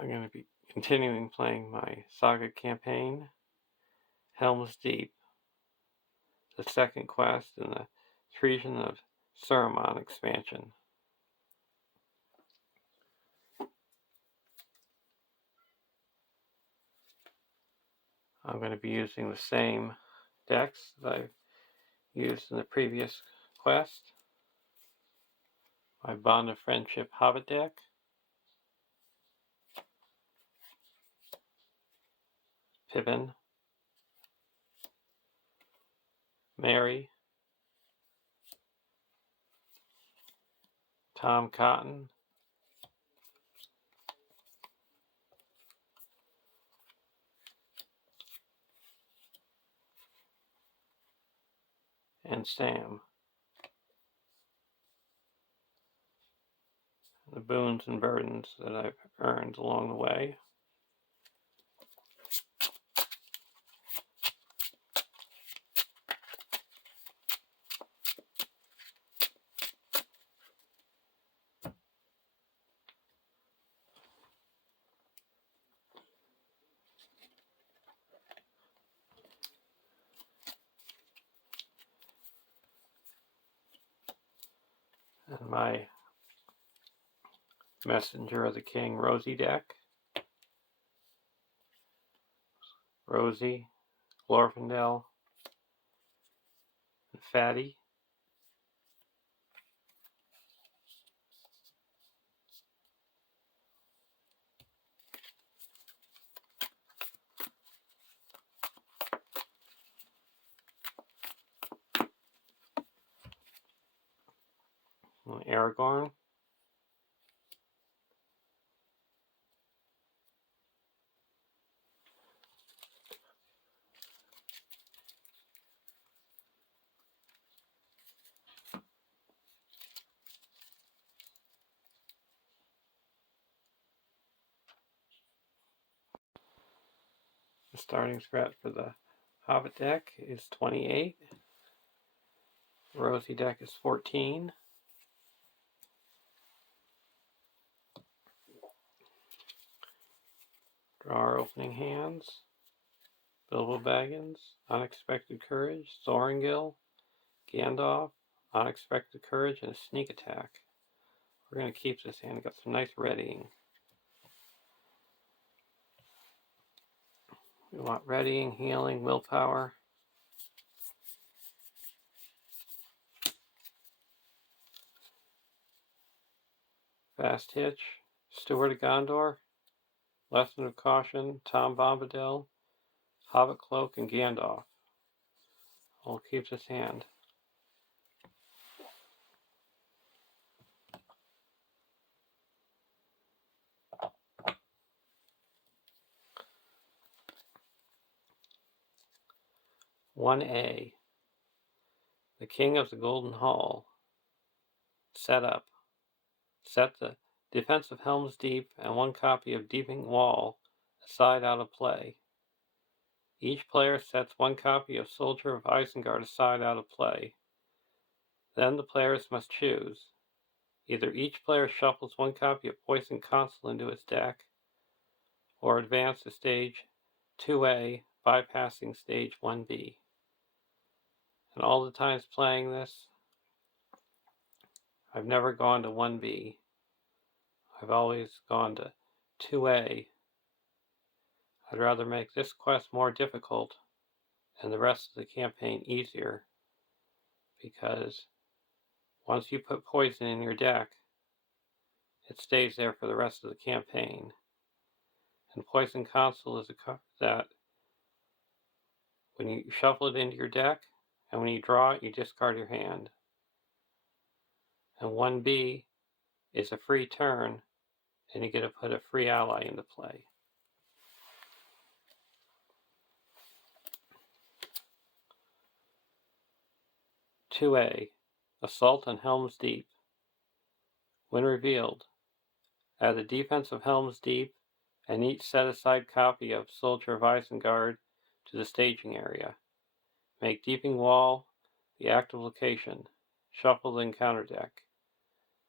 I'm going to be continuing playing my Saga campaign, Helm's Deep, the second quest in the Treason of Saruman expansion. I'm going to be using the same decks that I've used in the previous quest. My Bond of Friendship Hobbit deck, Pippin, Merry, Tom Cotton, and Sam. The boons and burdens that I've earned along the way. And my Messenger of the King Rosie deck. Rosie, Glorfindel, and Fatty. And Aragorn. The starting threat for the Hobbit deck is 28. The Rosie deck is 14. Draw our opening hands. Bilbo Baggins, Unexpected Courage, Thorongil, Gandalf, Unexpected Courage, and a Sneak Attack. We're going to keep this hand. Got some nice readying. We want readying, healing, willpower. Fast Hitch, Steward of Gondor, Lesson of Caution, Tom Bombadil, Hobbit Cloak, and Gandalf. All keeps his hand. One A. The King of the Golden Hall. Set up. Set the defense of Helm's Deep and one copy of Deeping Wall aside out of play. Each player sets one copy of Soldier of Isengard aside out of play. Then the players must choose. Either each player shuffles one copy of Poison Consul into his deck, or advance to stage 2A, bypassing stage 1B. And all the times playing this, I've never gone to 1B. I've always gone to 2A. I'd rather make this quest more difficult and the rest of the campaign easier, because once you put poison in your deck, it stays there for the rest of the campaign. And Poison Consul is a card that when you shuffle it into your deck, and when you draw it, you discard your hand. And 1B is a free turn, and you get to put a free ally into play. Two A, Assault on Helm's Deep. When revealed, add the defense of Helm's Deep and each set-aside copy of Soldier of Isengard to the staging area. Make Deeping Wall the active location. Shuffle the encounter deck.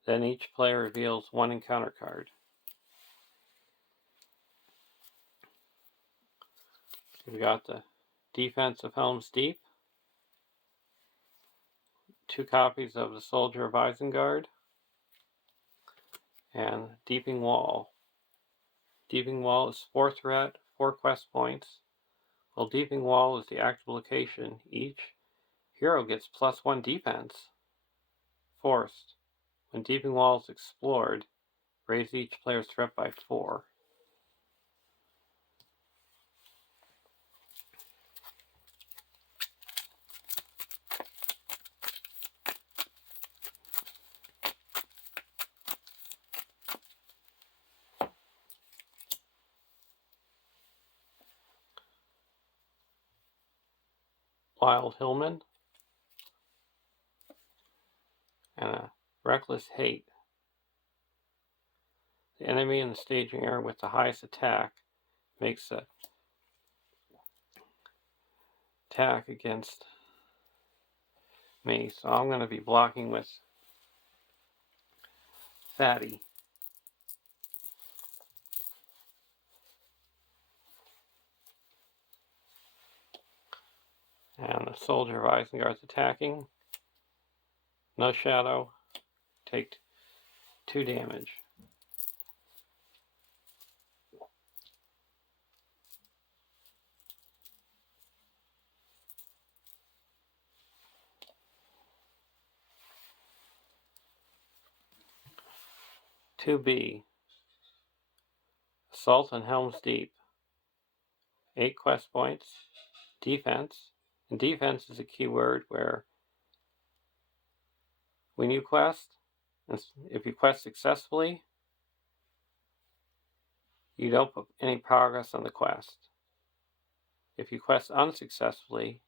Then each player reveals one encounter card. We've got the defense of Helm's Deep, 2 copies of the Soldier of Isengard, and Deeping Wall. Deeping Wall is 4 threat, 4 quest points. While Deeping Wall is the active location, each hero gets +1 defense. Forced. When Deeping Wall is explored, raise each player's threat by 4. Wild Hillman, and a Reckless Hate. The enemy in the staging area with the highest attack makes a attack against me, so I'm going to be blocking with Fatty. And the Soldier of Isengard's attacking. No shadow. Take 2 damage. (2B) Assault on Helm's Deep. 8 quest points. Defense. And defense is a keyword where when you quest, if you quest successfully, you don't put any progress on the quest. If you quest unsuccessfully,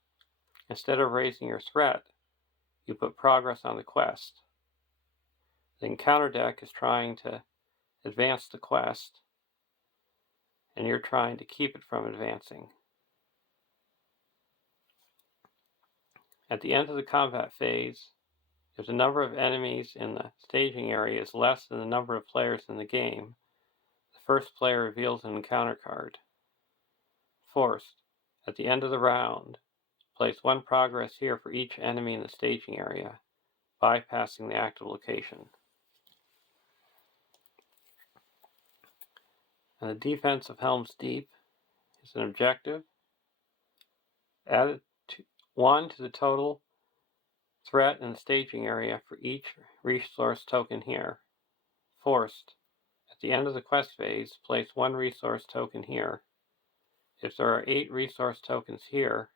instead of raising your threat, you put progress on the quest. The encounter deck is trying to advance the quest, and you're trying to keep it from advancing. At the end of the combat phase, if the number of enemies in the staging area is less than the number of players in the game, the first player reveals an encounter card. Forced. At the end of the round, place 1 progress here for each enemy in the staging area, bypassing the active location. And the defense of Helm's Deep is an objective. Add 1 to the total threat in the staging area for each resource token here. Forced. At the end of the quest phase, place 1 resource token here. If there are 8 resource tokens here,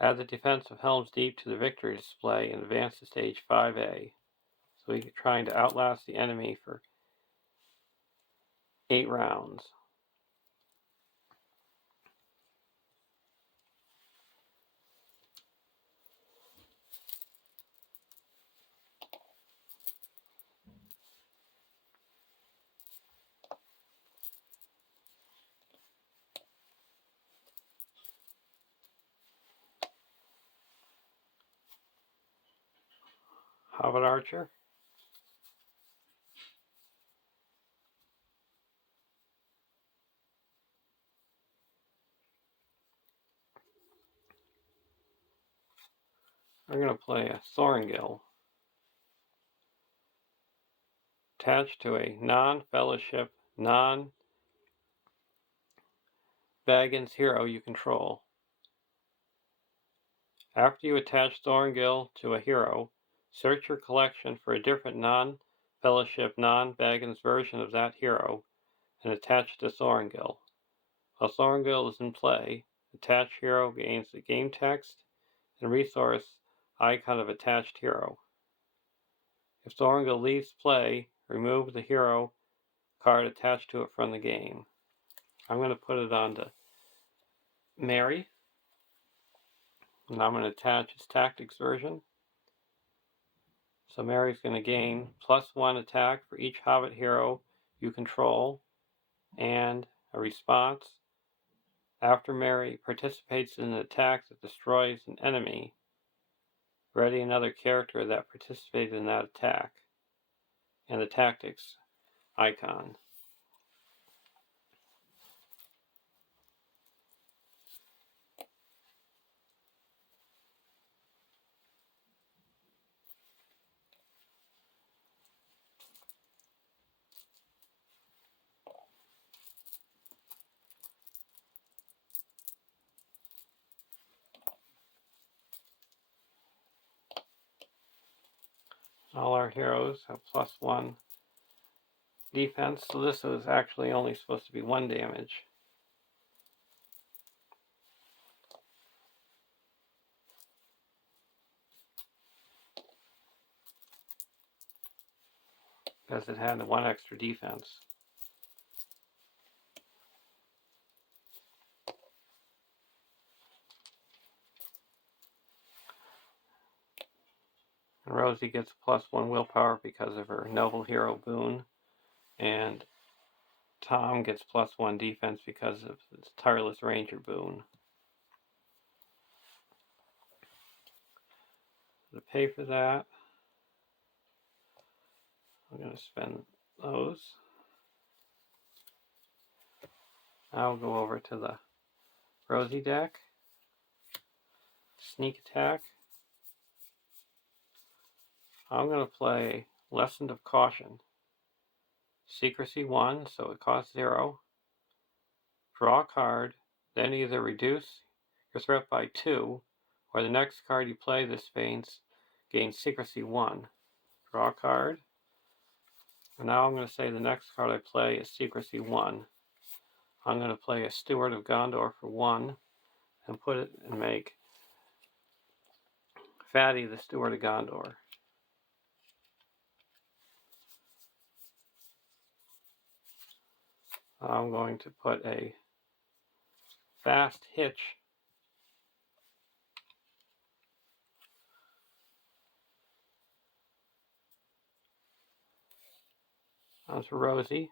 add the defense of Helm's Deep to the victory display and advance to stage 5A. So we're trying to outlast the enemy for 8 rounds. Hobbit Archer. I'm going to play a Thorngill attached to a non-fellowship, non-Baggins hero you control. After you attach Thorngill to a hero, search your collection for a different non-fellowship, non-Baggins version of that hero and attach it to Thorngill. While Thorngill is in play, attached hero gains the game text and resource icon of attached hero. If Thorngill leaves play, remove the hero card attached to it from the game. I'm going to put it on to Mary, and I'm going to attach its tactics version. So Mary's going to gain +1 attack for each Hobbit hero you control, and a response. After Mary participates in an attack that destroys an enemy, ready another character that participated in that attack, and the tactics icon. All our heroes have +1 defense, so this is actually only supposed to be 1 damage. Because it had 1 extra defense. And Rosie gets +1 willpower because of her noble hero boon, and Tom gets +1 defense because of his tireless ranger boon. To pay for that, I'm going to spend those. I'll go over to the Rosie deck. Sneak attack. I'm going to play Lesson of Caution. Secrecy 1, so it costs 0. Draw a card, then either reduce your threat by 2, or the next card you play this phase gains Secrecy 1. Draw a card. And now I'm going to say the next card I play is Secrecy 1. I'm going to play a Steward of Gondor for 1 and put it and make Fatty the Steward of Gondor. I'm going to put a Fast Hitch onto Rosie.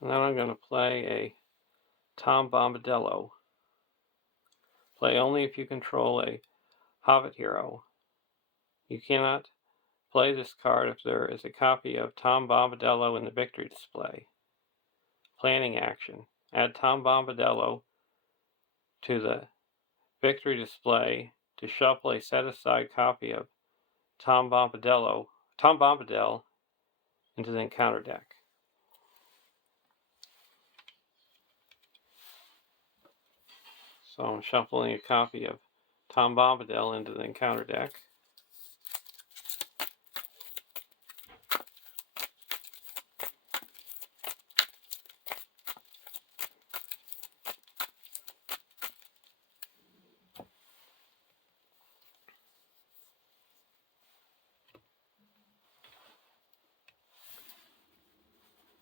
And then I'm going to play a Tom Bombadillo. Play only if you control a Hobbit hero. You cannot play this card if there is a copy of Tom Bombadillo in the victory display. Planning action. Add Tom Bombadillo to the victory display to shuffle a set-aside copy of Tom Bombadil into the encounter deck. So I'm shuffling a copy of Tom Bombadil into the encounter deck.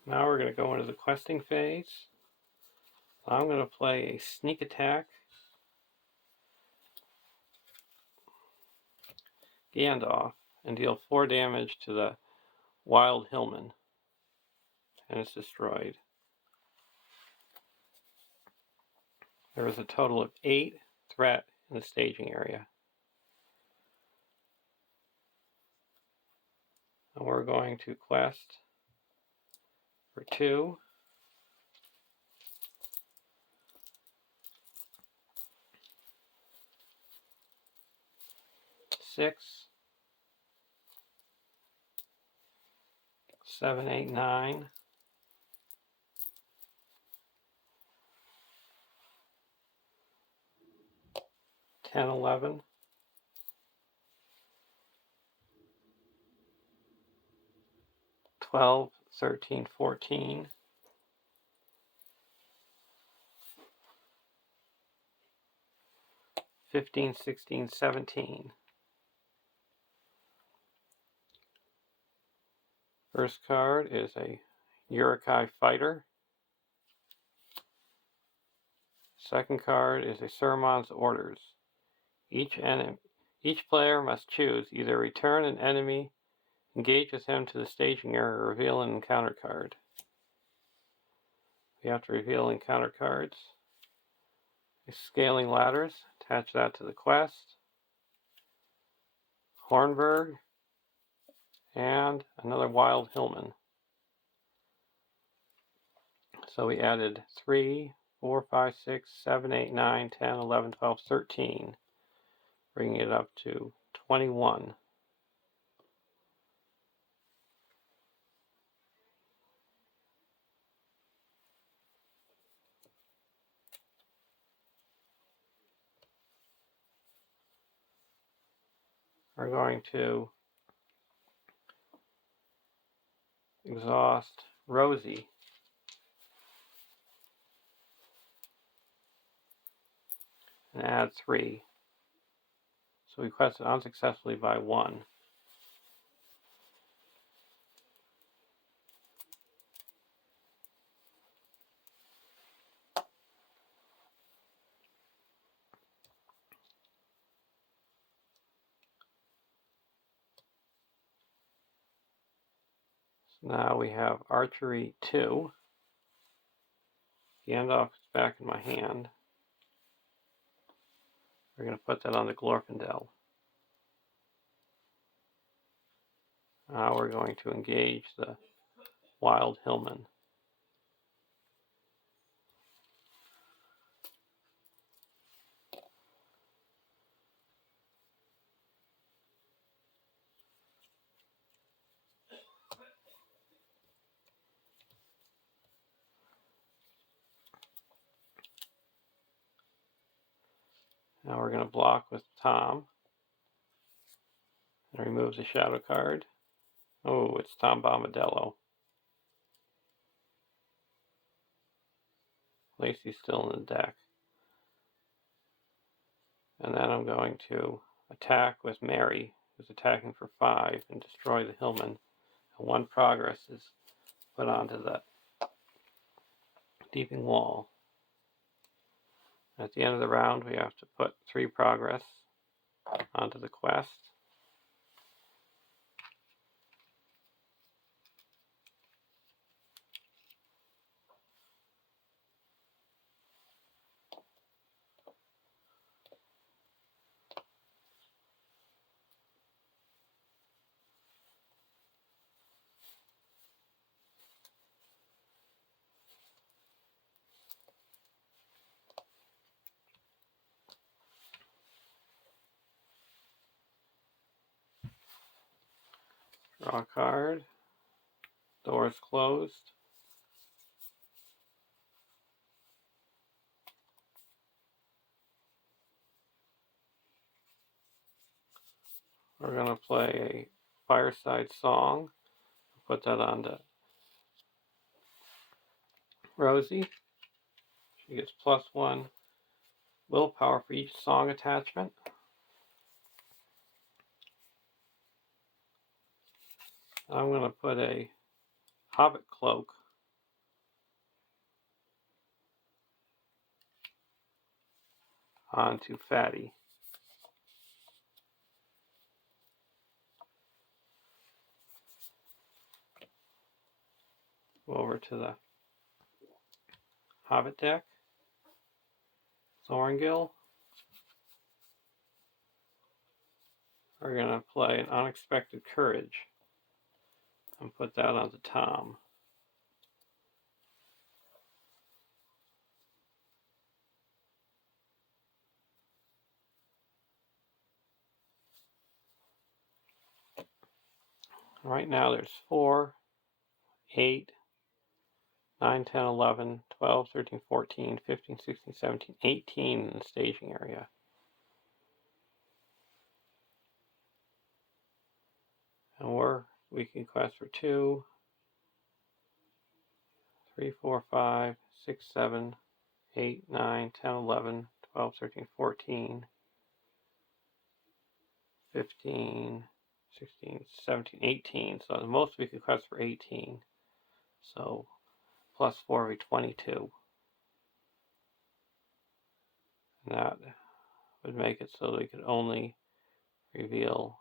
Now we're going to go into the questing phase. I'm going to play a sneak attack Gandalf and deal 4 damage to the wild Hillman, and it's destroyed. There is a total of 8 threat in the staging area. And we're going to quest for 2. Six, 7, 8, 9. 10, 11. 12, 13, 14. 15, 16, 17. First card is a Uruk-hai Fighter. Second card is a Saruman's Orders. Each player must choose either return an enemy, engage with him to the staging area, or reveal an encounter card. We have to reveal encounter cards. Scaling Ladders, attach that to the quest. Hornburg, and another wild Hillman. So we added 3, 4, 5, 6, 7, 8, 9, 10, 11, 12, 13, bringing it up to 21. We're going to exhaust Rosie and add 3. So we quested unsuccessfully by 1. So now we have Archery 2. The end off is back in my hand. We're going to put that on the Glorfindel. Now we're going to engage the wild Hillman. Now we're going to block with Tom and remove the shadow card. Oh, it's Tom Bombadillo. Lacey's still in the deck. And then I'm going to attack with Mary, who's attacking for 5, and destroy the Hillman. And 1 progress is put onto the Deeping Wall. At the end of the round, we have to put 3 progress onto the quest. Draw a card. Doors closed. We're going to play a Fireside Song. Put that onto Rosie. She gets +1 willpower for each song attachment. I'm going to put a Hobbit Cloak onto Fatty. Go over to the Hobbit deck. Thorngill. We're going to play an Unexpected Courage and put that onto Tom. Right now there's 4, 8, 9, 10, 11, 12, 13, 14, 15, 16, 17, 18 in the staging area. And we can quest for 2, 3, 4, 5, 6, 7, 8, 9, 10, 11, 12, 13, 14, 15, 16, 17, 18. So the most we could quest for 18. So +4 would be 22. And that would make it so that we could only reveal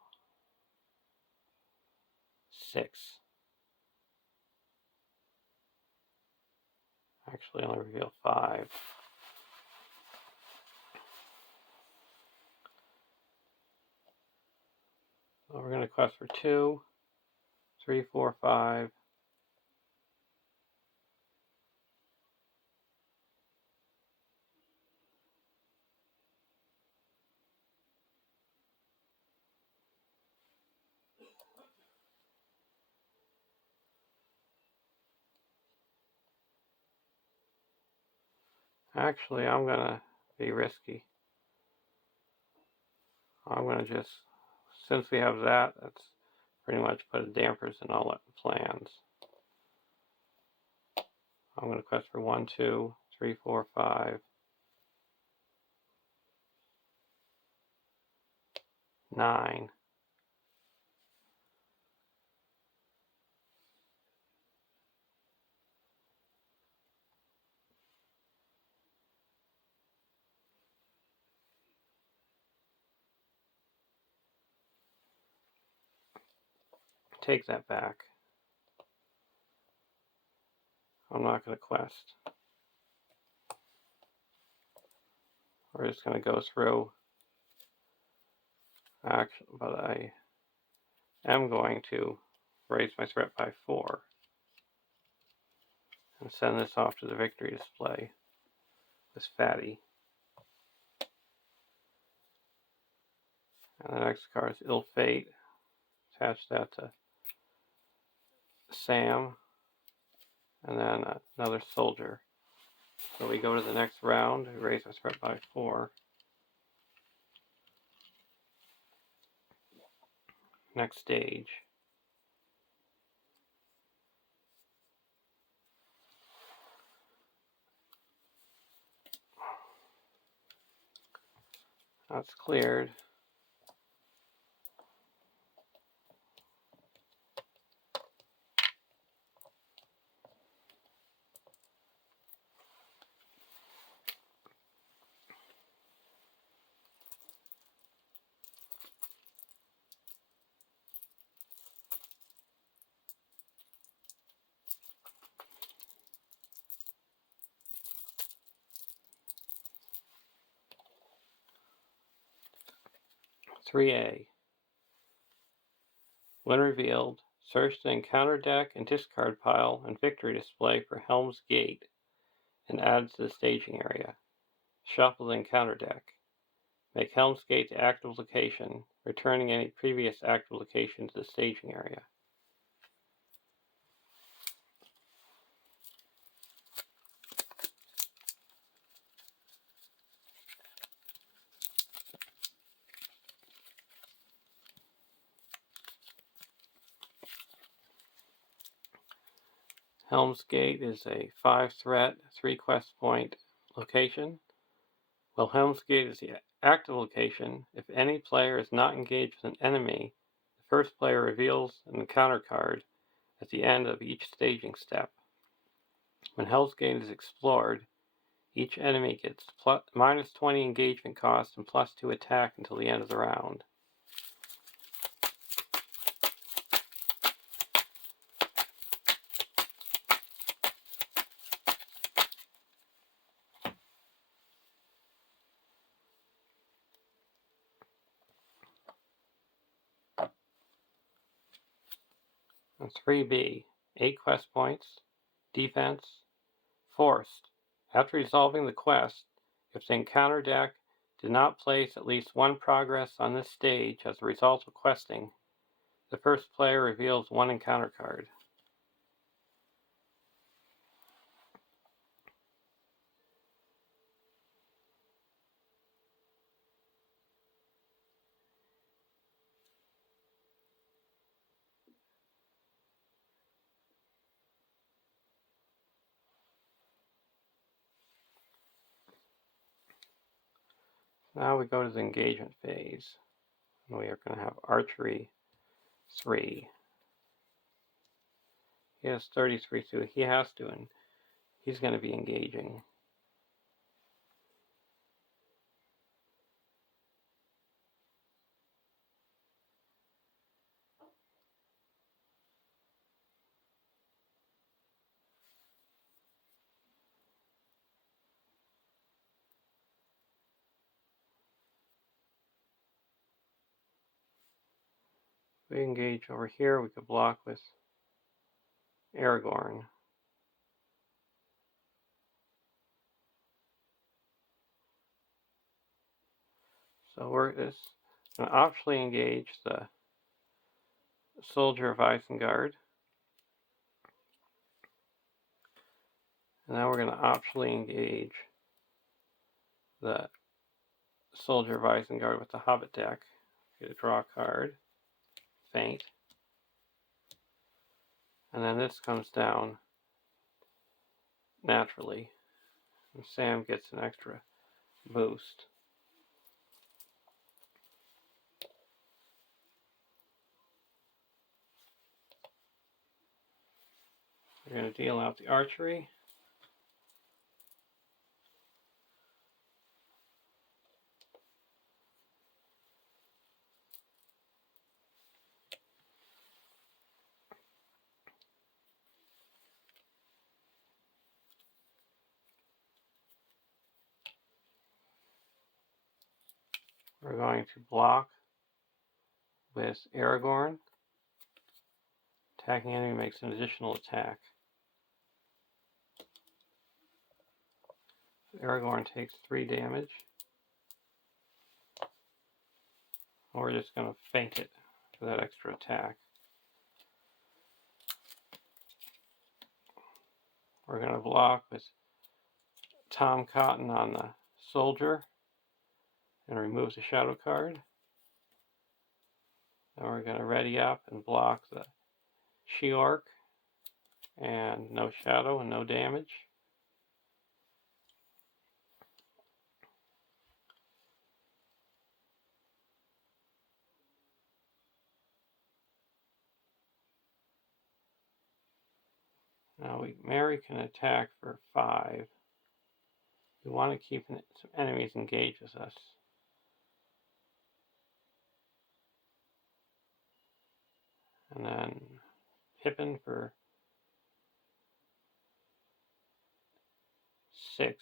6. Actually, only reveal 5. So we're going to quest for 2. 3, 4, 5. Actually, I'm gonna be risky. I'm gonna just, since we have that, that's pretty much put dampers in all plans. I'm gonna quest for 1, 2, 3, 4, 5, 9. Take that back. I'm not gonna quest. We're just gonna go through. Actually, but I am going to raise my threat by 4 and send this off to the victory display. This fatty. And the next card is Ill Fate. Attach that to Sam. And then another soldier. So we go to the next round. We raise our threat by 4. Next stage. That's cleared. (3A). When revealed, search the encounter deck and discard pile and victory display for Helm's Gate and add to the staging area. Shuffle the encounter deck. Make Helm's Gate the active location, returning any previous active location to the staging area. Helm's Gate is a 5 threat, 3 quest point location. While Helm's Gate is the active location, if any player is not engaged with an enemy, the first player reveals an encounter card at the end of each staging step. When Helm's Gate is explored, each enemy gets minus 20 engagement cost and plus 2 attack until the end of the round. And 3B, 8 quest points, defense, forced. After resolving the quest, if the encounter deck did not place at least 1 progress on this stage as a result of questing, the first player reveals 1 encounter card. Now we go to the engagement phase. And we are going to have archery 3. He has 33, so he has to, and he's going to be engaging. If we engage over here, we could block with Aragorn. So we're going to optionally engage the Soldier of Isengard. And now we're going to optionally engage the Soldier of Isengard with the Hobbit deck. Get a draw card, Faint. And then this comes down naturally. And Sam gets an extra boost. We're going to deal out the archery. We're going to block with Aragorn. Attacking enemy makes an additional attack. Aragorn takes 3 damage. We're just going to feint it for that extra attack. We're going to block with Tom Cotton on the Soldier and remove the shadow card. Then we're going to ready up and block the She-Orc, and no shadow and no damage. Now Mary can attack for 5. We want to keep some enemies engaged with us. And then Pippin for 6.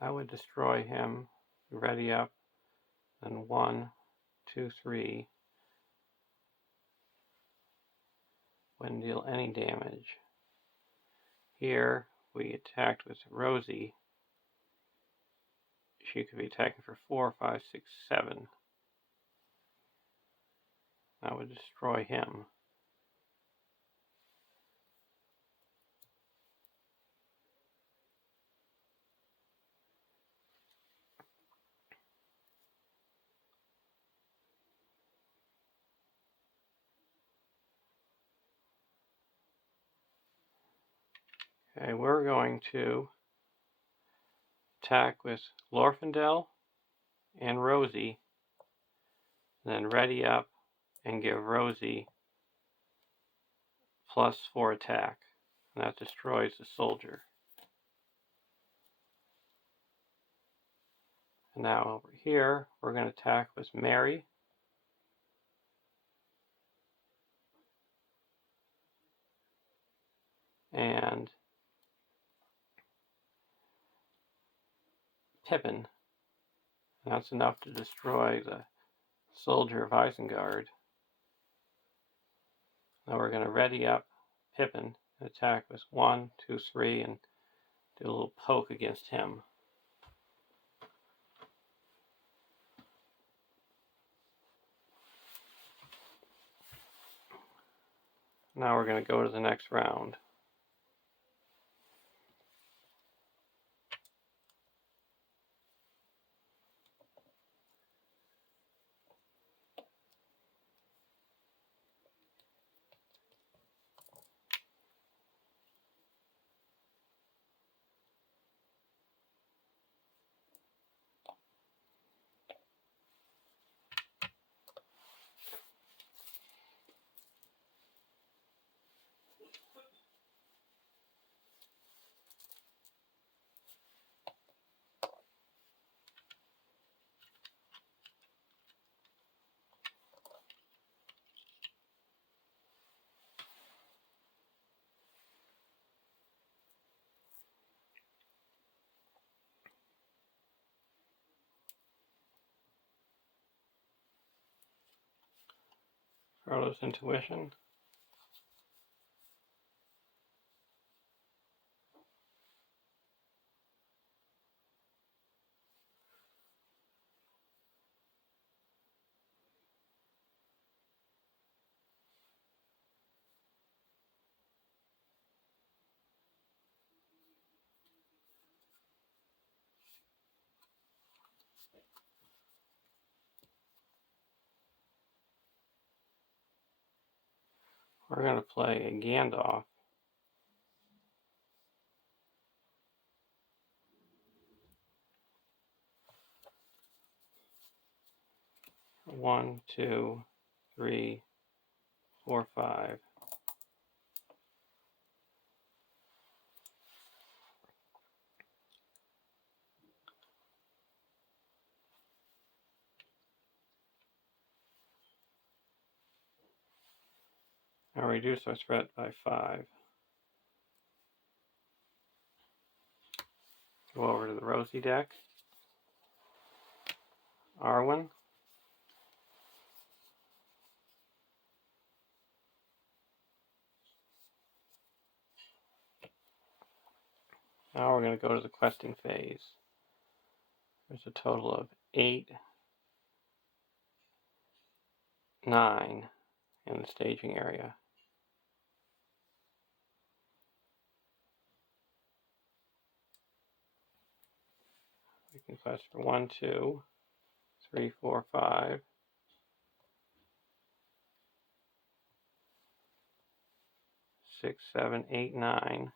That would destroy him. Ready up. Then 1, 2, 3. Wouldn't deal any damage. Here we attacked with Rosie. She could be attacking for 4, 5, 6, 7. That would destroy him. Okay, we're going to attack with Glorfindel and Rosie, then ready up and give Rosie +4 attack. And that destroys the Soldier. And now over here, we're going to attack with Mary. And Pippin. And that's enough to destroy the Soldier of Isengard. Now we're going to ready up Pippin and attack with 1, 2, 3 and do a little poke against him. Now we're going to go to the next round. Frodo's intuition. We're going to play a Gandalf. One, two, three, 4, 5. Now reduce our threat by 5. Go over to the Rosie deck. Arwen. Now we're going to go to the questing phase. There's a total of 8, 9 in the staging area. We can quest for 1, 2, 3, 4, 5, 6, 7, 8, 9.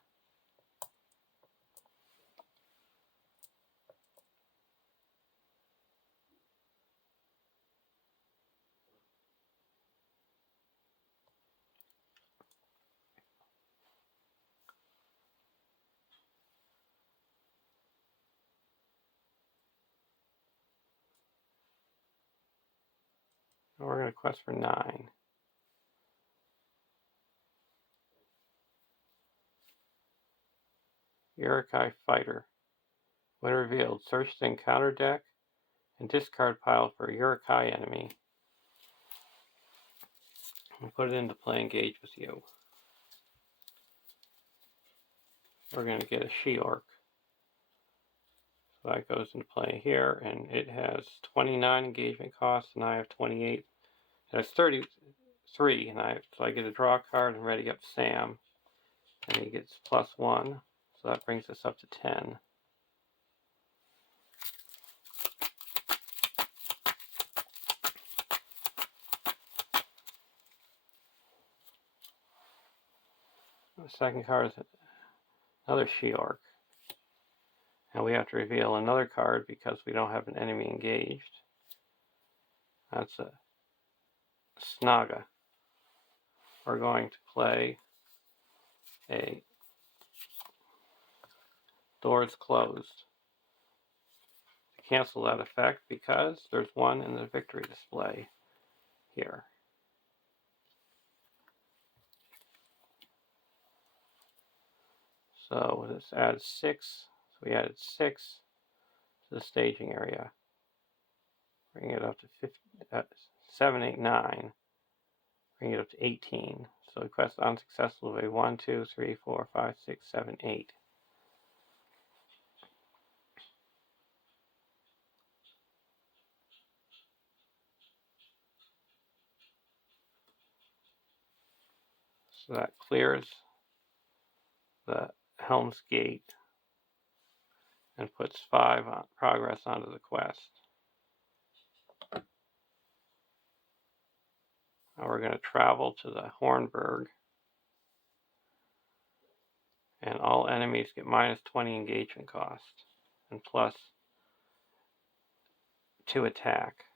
And we're going to quest for 9. Uruk-hai Fighter. When revealed, search the encounter deck and discard pile for a Uruk-hai enemy and put it into play engage with you. We're going to get a She-Orc. So that goes into play here, and it has 29 engagement costs, and I have 28. It has 33, and so I get a draw card and ready up Sam, and he gets +1, so that brings us up to 10. The second card is another She-Orc. And we have to reveal another card because we don't have an enemy engaged. That's a Saga. We're going to play a Doors Closed. To cancel that effect because there's one in the victory display here. So this adds 6. So we added 6 to the staging area. Bring it up to 7, 8, 9. Bring it up to 18. So the quest unsuccessful will be 1, 2, 3, 4, 5, 6, 7, 8. So that clears the Helm's Gate and puts 5 on progress onto the quest. Now we're going to travel to the Hornburg, and all enemies get -20 engagement cost and +2 attack.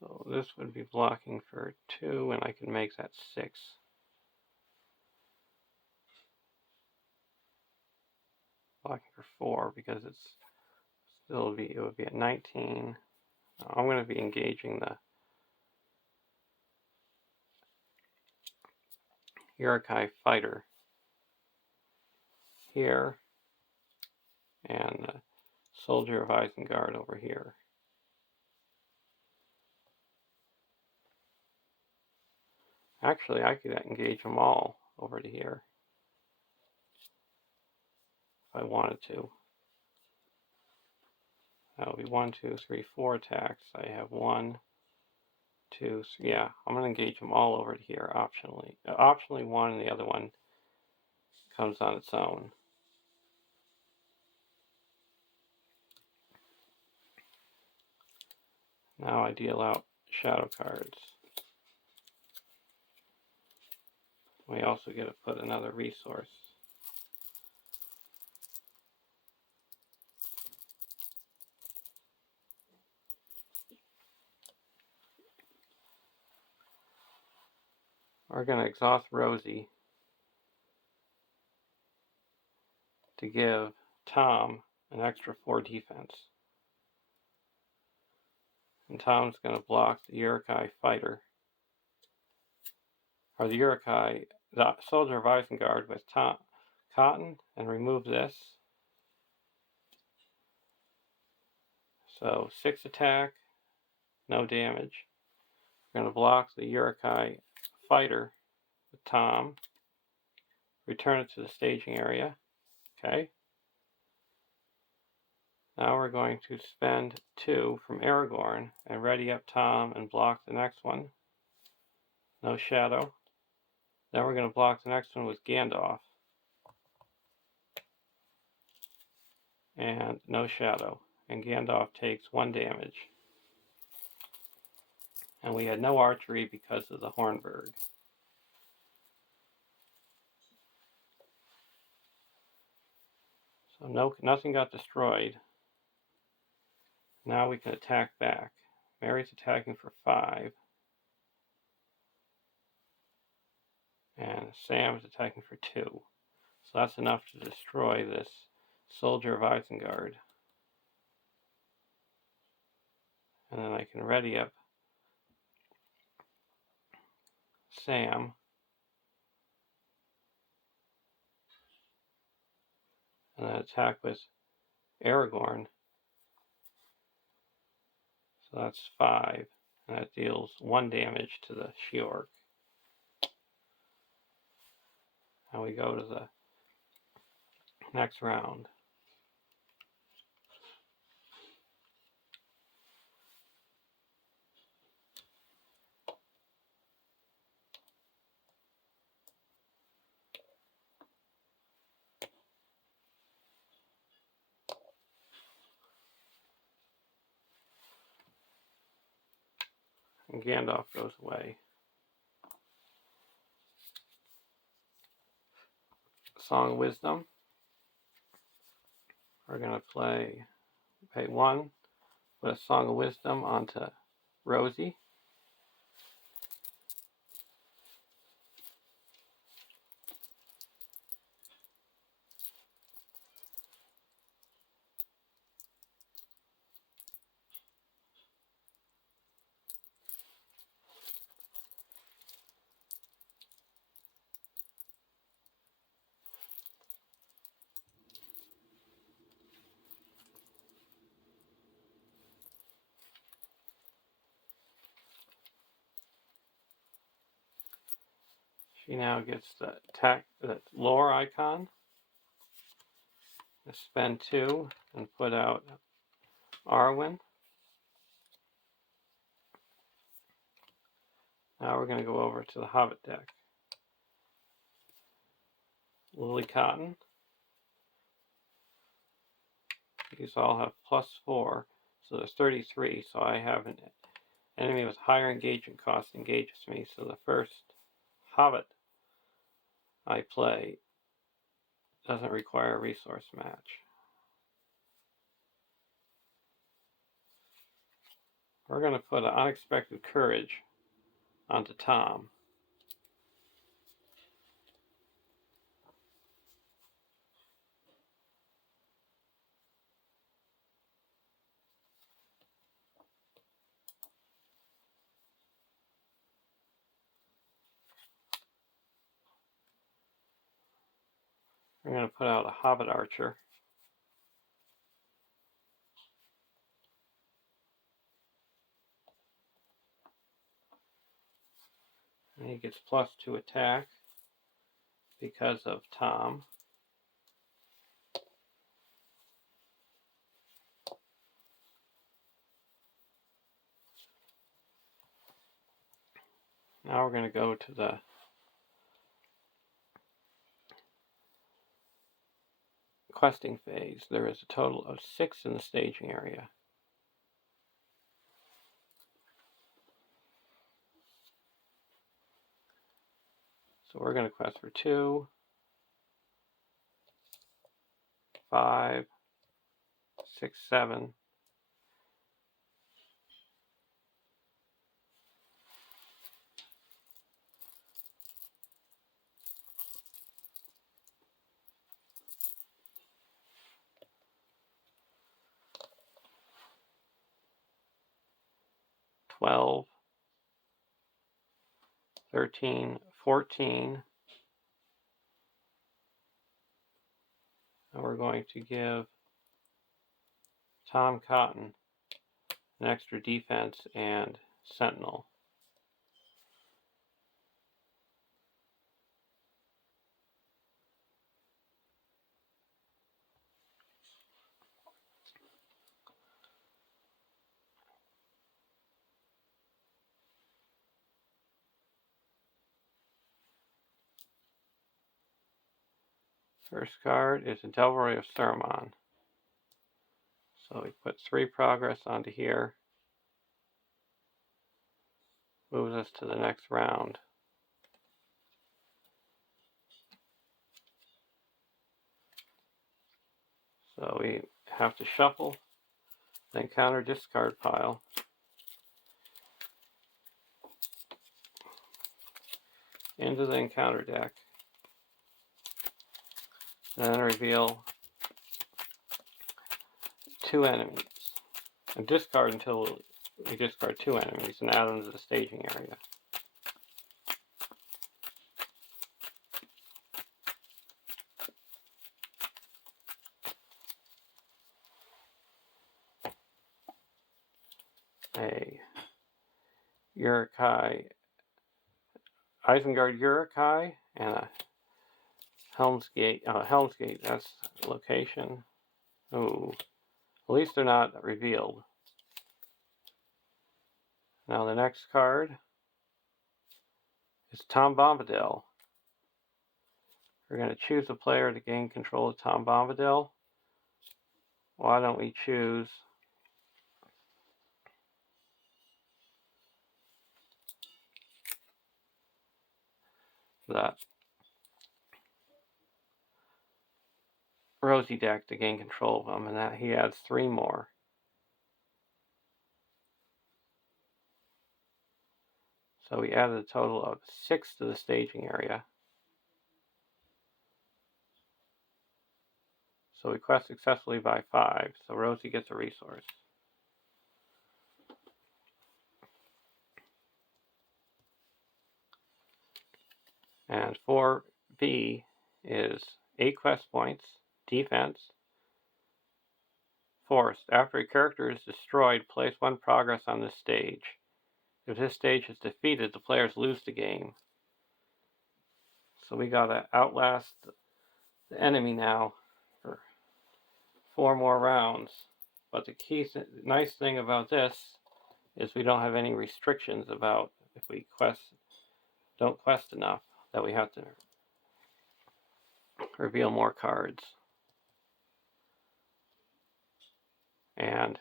So this would be blocking for 2, and I can make that 6. blocking for 4 because it would be at 19. I'm going to be engaging the Urukai fighter here and the soldier of Isengard over here. Actually, I could engage them all over to here if I wanted to. That would be 1, 2, 3, 4 attacks. I have 1, 2, 3. Yeah, I'm going to engage them all over to here optionally. Optionally 1, and the other one comes on its own. Now I deal out shadow cards. We also get to put another resource. We're going to exhaust Rosie to give Tom an extra 4 defense. And Tom's going to block the Urukai fighter, or the Urukai, the soldier of Isengard with Cotton, and remove this. So 6 attack, no damage. We're going to block the Urukai fighter with Tom. Return it to the staging area. Okay. Now we're going to spend 2 from Aragorn and ready up Tom and block the next one. No shadow. Then we're going to block the next one with Gandalf. And no shadow. And Gandalf takes 1 damage. And we had no archery because of the Hornburg. So nothing got destroyed. Now we can attack back. Mary's attacking for 5. And Sam is attacking for 2. So that's enough to destroy this soldier of Isengard. And then I can ready up Sam. And then attack with Aragorn. So that's 5. And that deals 1 damage to the Shiork. Now we go to the next round. And Gandalf goes away. Song of Wisdom. We're going to pay 1, put a Song of Wisdom onto Rosie. She now gets the lore icon. Spend 2 and put out Arwen. Now we're going to go over to the Hobbit deck. Lily Cotton. These all have +4, so there's 33. So I have an enemy with higher engagement cost engages me. So the first Hobbit I play doesn't require a resource match. We're going to put an Unexpected Courage onto Tom. I'm going to put out a Hobbit Archer. And he gets +2 attack because of Tom. Now we're going to go to the questing phase. There is a total of 6 in the staging area. So we're going to quest for 2, 5, 6, 7. $12, 13, 14. And we're going to give Tom Cotton an extra defense and Sentinel. First card is a Delroy of Saruman. So we put 3 progress onto here. Moves us to the next round. So we have to shuffle, then counter discard pile. Into the encounter deck. And then reveal 2 enemies. And discard until we discard 2 enemies and add them to the staging area. A Isengard Uruk-hai, and a Helm's Gate, that's location. Ooh, at least they're not revealed. Now the next card is Tom Bombadil. We're going to choose a player to gain control of Tom Bombadil. Why don't we choose that Rosie deck to gain control of him, and that he adds 3 more. So we added a total of 6 to the staging area. So we quest successfully by 5, so Rosie gets a resource. And 4B is 8 quest points, defense, forced. After a character is destroyed, place 1 progress on this stage. If this stage is defeated, the players lose the game. So we gotta outlast the enemy now for 4 more rounds. But the nice thing about this is we don't have any restrictions about if we don't quest enough, that we have to reveal more cards. And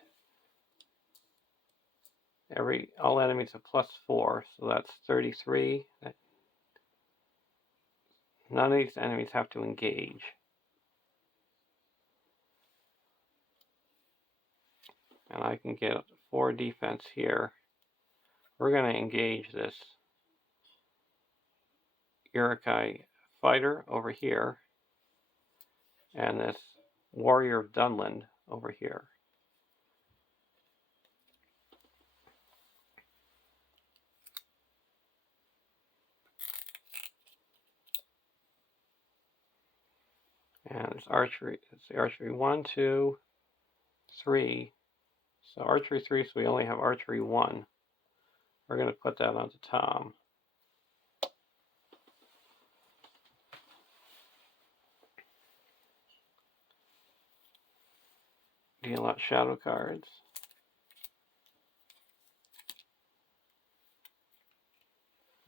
all enemies have +4, so that's 33. None of these enemies have to engage. And I can get 4 defense here. We're going to engage this Uruk-hai fighter over here, and this warrior of Dunland over here. And it's archery. It's the archery 1, 2, 3. So archery 3, so we only have archery 1. We're going to put that onto Tom. Deal out shadow cards.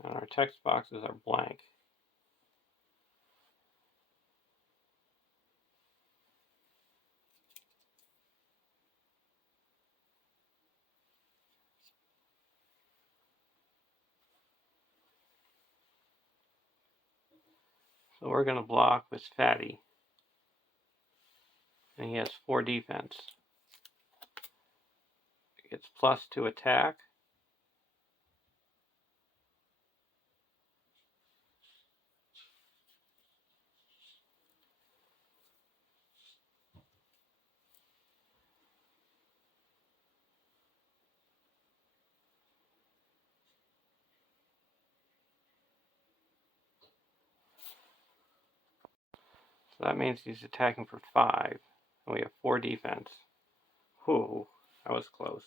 And our text boxes are blank. So we're going to block with Fatty. And he has 4 defense. He gets +2 attack. So that means he's attacking for 5. And we have 4 defense. Whew, that was close.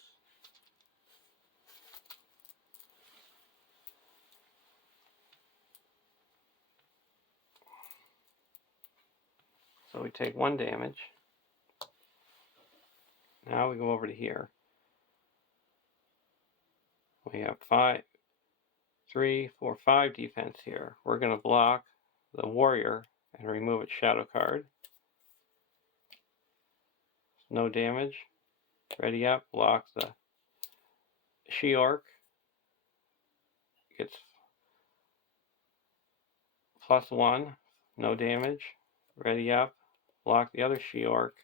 So we take 1 damage. Now we go over to here. We have 5, 3, 4, 5 defense here. We're going to block the warrior and remove its shadow card. No damage. Ready up, block the she-orc. Gets +1, no damage. Ready up, block the other she-orc.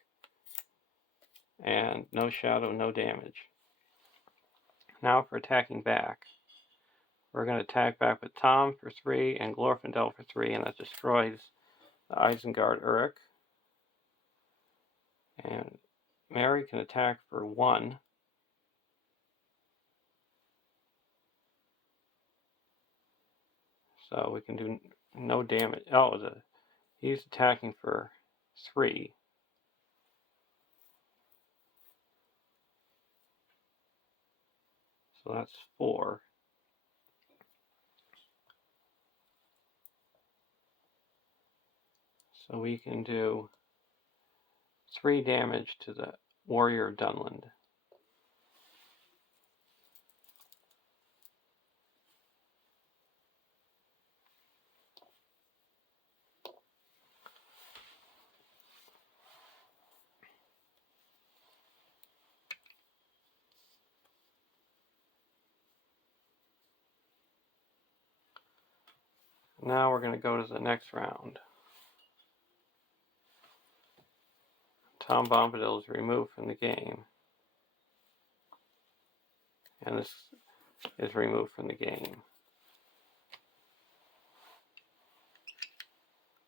And no shadow, no damage. Now for attacking back. We're going to attack back with Tom for 3 and Glorfindel for 3, and that destroys the Isengard Uruk. And Mary can attack for 1. So we can do no damage. Oh, he's attacking for 3. So that's 4. So we can do 3 damage to the Warrior of Dunland. Now we're going to go to the next round. Tom Bombadil is removed from the game. And this is removed from the game.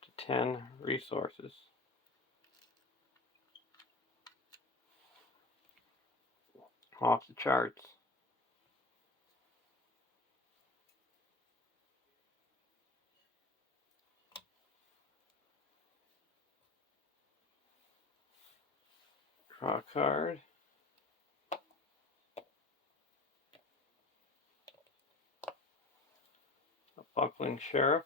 To 10 resources. Off the charts. Draw a card. A Buckling Sheriff.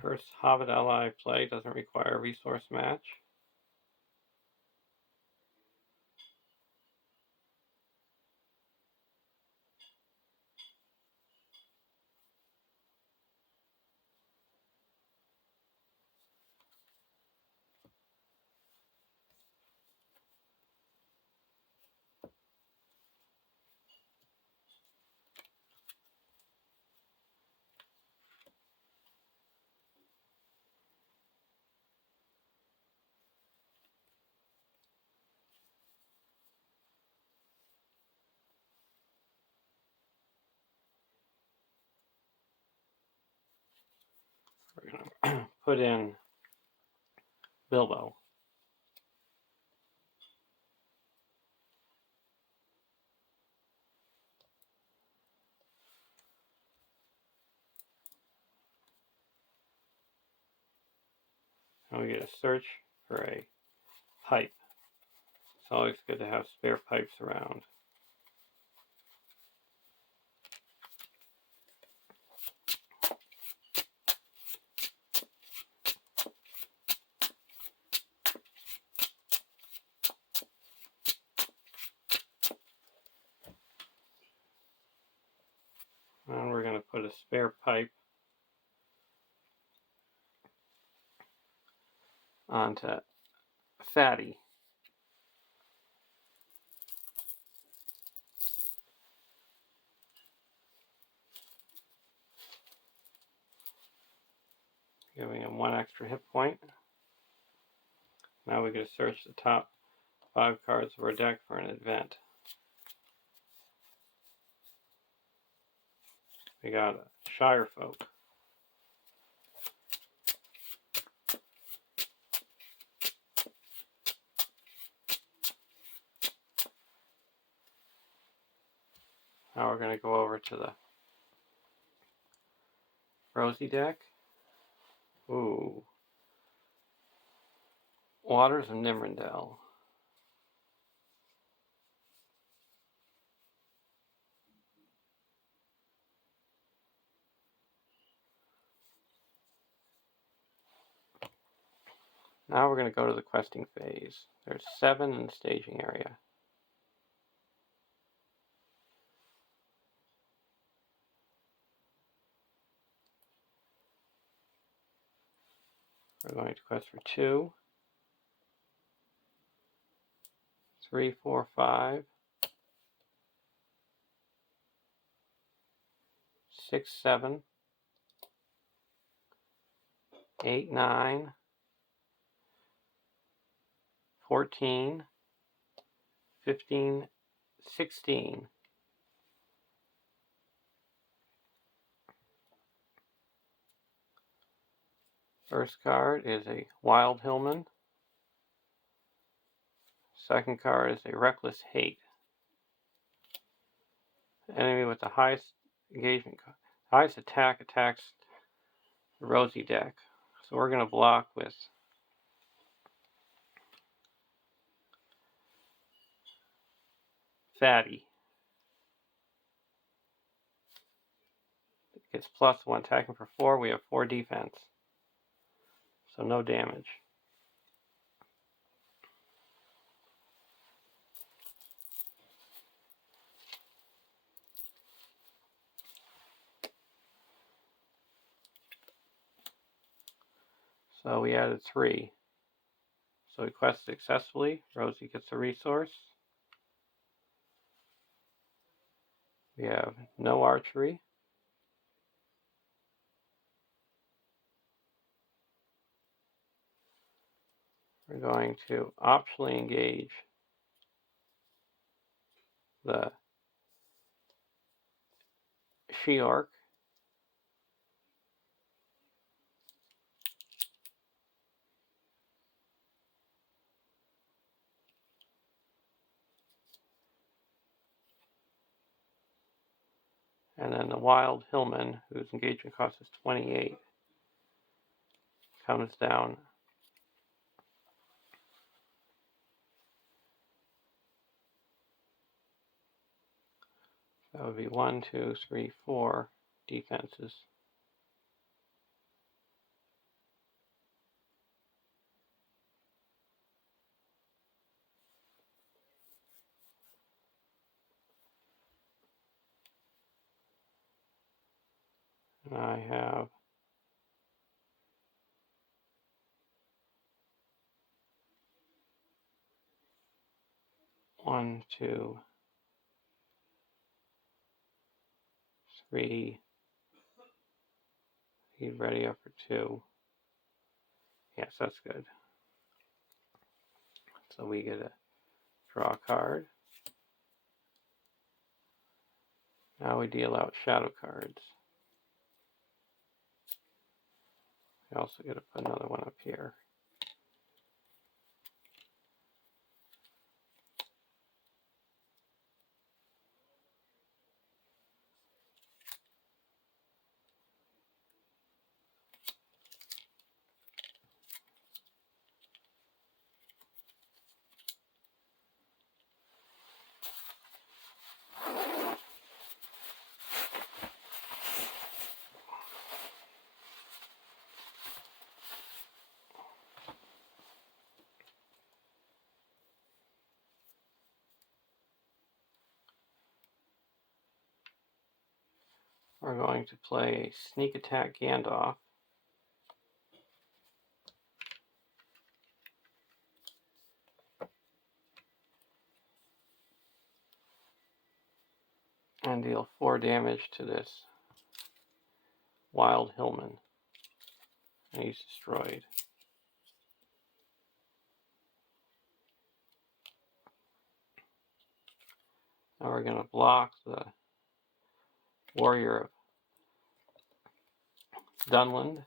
First Hobbit ally play doesn't require a resource match. We're going to put in Bilbo. And we get a search for a pipe. It's always good to have spare pipes around. And we're going to put a spare pipe onto Fatty. Giving him 1 extra hit point. Now we can search the top 5 cards of our deck for an event. We got a Shire Folk. Now we're going to go over to the Rosie deck. Ooh. Waters of Nimrindale. Now we're going to go to the questing phase. There's 7 in the staging area. We're going to quest for 2, 3, 4, 5, 6, 7, 8, 9, 14, 15, 16. First card is a Wild Hillman. Second card is a Reckless Hate. Enemy with the highest engagement, highest attack attacks the Rosie deck. So we're going to block with Fatty. It gets +1, attacking for 4. We have 4 defense. So no damage. So we added 3. So we quest successfully. Rosie gets a resource. We have no archery. We're going to optionally engage the She-Orc. And then the Wild Hillman, whose engagement cost is 28, comes down. That would be 1, 2, 3, 4 defenses. And I have 1, 2, 3. He's ready up for 2. Yes, that's good. So we get a draw card. Now we deal out shadow cards. We also get to put another one up here. We're going to play Sneak Attack Gandalf. And deal 4 damage to this wild Hillman. And he's destroyed. Now we're going to block the Warrior of Dunland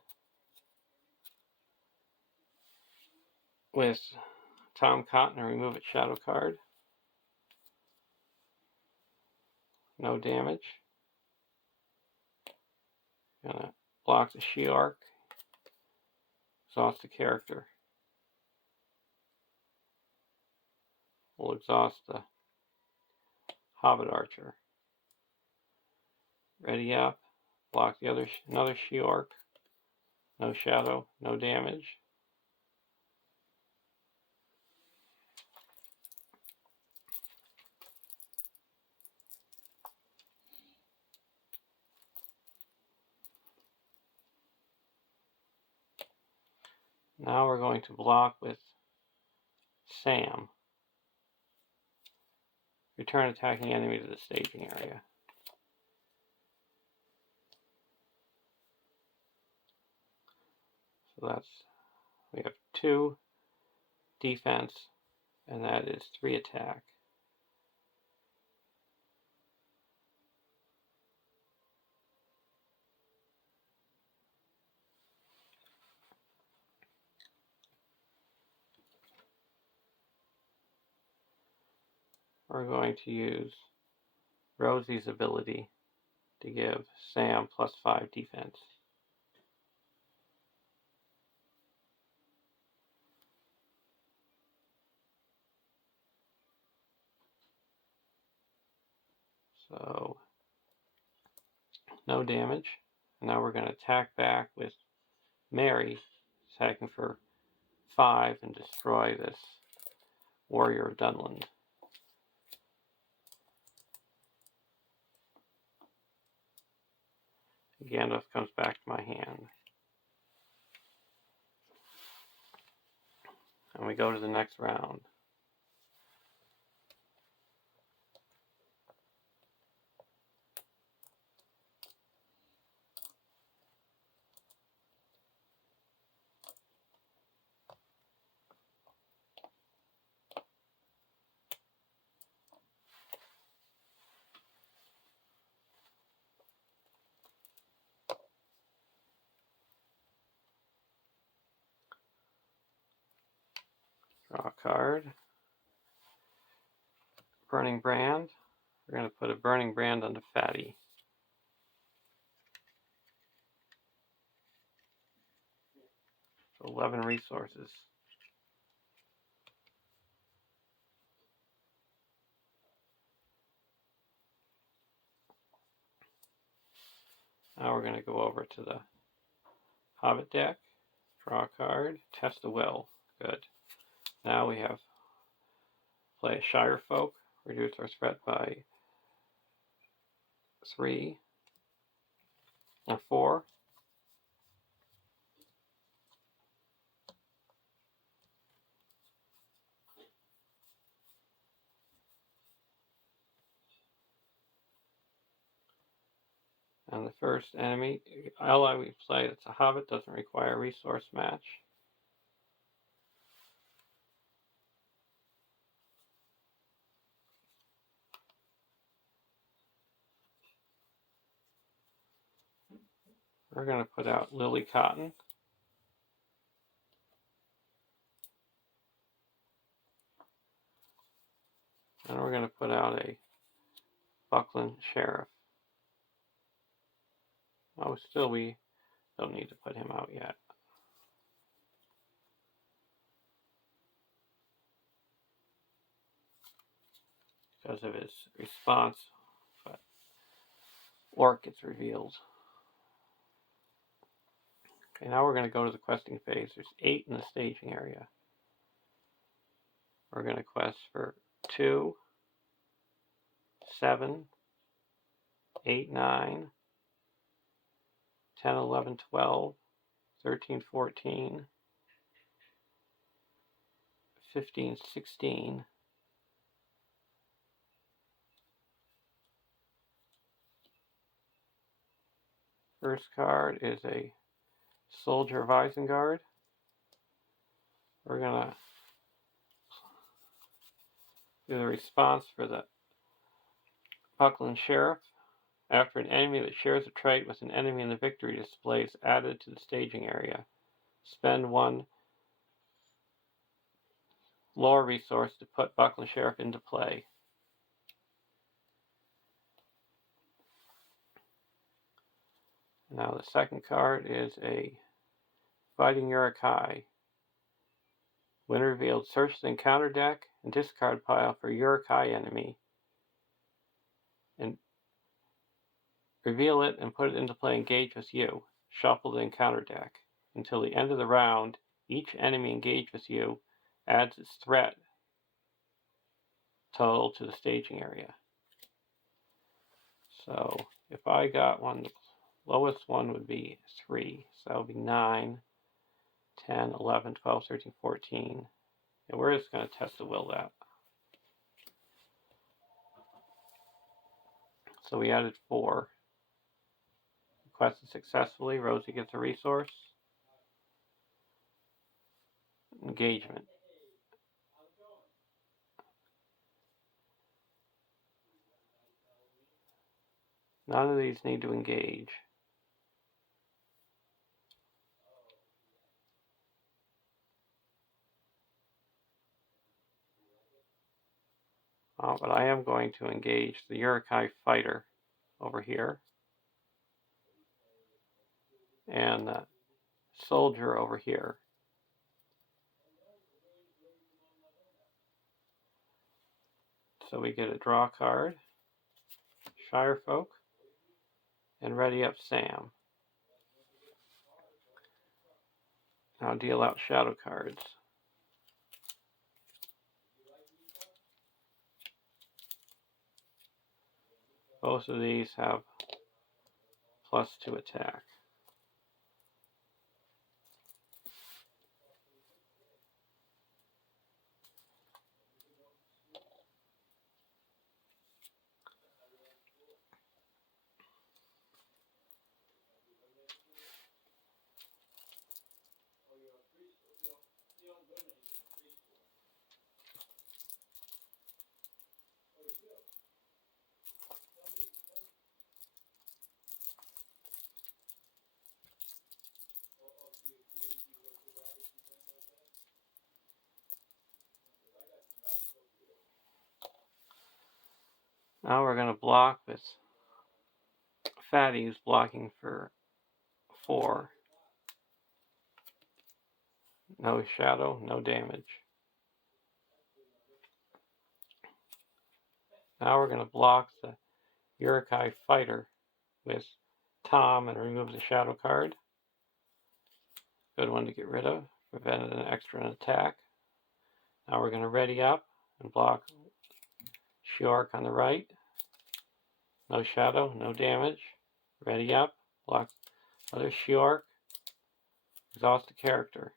with Tom Cotton and remove its shadow card. No damage. Gonna block the She-Arc. Exhaust the character. We'll exhaust the Hobbit Archer. Ready up. Block the another She-Arc. No shadow, no damage. Now we're going to block with Sam. Return attacking enemy to the staging area. So we have 2 defense, and that is 3 attack. We're going to use Rosie's ability to give Sam +5 defense. So, no damage. And now we're going to attack back with Mary, attacking for 5 and destroy this Warrior of Dunland. Gandalf comes back to my hand. And we go to the next round. Draw a card. Burning Brand. We're going to put a Burning Brand onto Fatty. So 11 resources. Now we're going to go over to the Hobbit deck. Draw a card. Test the Will. Good. Now we have play a Shire Folk. Reduce our threat by 3 or 4. And the first enemy ally we play that's a Hobbit doesn't require a resource match. We're going to put out Lily Cotton. And we're going to put out a Buckland Sheriff. Oh, still we don't need to put him out yet. Because of his response, but Orc gets revealed. Okay, now we're going to go to the questing phase. There's 8 in the staging area. We're going to quest for 2, 7, 8, 9, 10, 11, 12, 13, 14, 15, 16. First card is a Soldier of Isengard. We're going to do the response for the Buckland Sheriff. After an enemy that shares a trait with an enemy in the victory display is added to the staging area, spend 1 lore resource to put Buckland Sheriff into play. Now the second card is a Fighting Uruk-hai. When revealed, search the encounter deck and discard pile for Uruk-hai enemy, and reveal it and put it into play engaged with you. Shuffle the encounter deck. Until the end of the round, each enemy engaged with you adds its threat total to the staging area. So if I got one, the lowest one would be 3. So that would be 9, 10, 11, 12, 13, 14. And we're just going to test the will that. So we added 4. Requested successfully. Rosie gets a resource. Engagement. None of these need to engage. But I am going to engage the Uruk-hai fighter over here. And the soldier over here. So we get a draw card, Shirefolk, and ready up Sam. Now deal out shadow cards. Both of these have +2 attack. Now we're going to block with Fatty, who's blocking for 4. No shadow, no damage. Now we're going to block the Uruk-hai fighter with Tom and remove the shadow card. Good one to get rid of. Prevented an extra attack. Now we're going to ready up and block Shiork on the right. No shadow, no damage. Ready up, block other Shiork. Exhaust the character.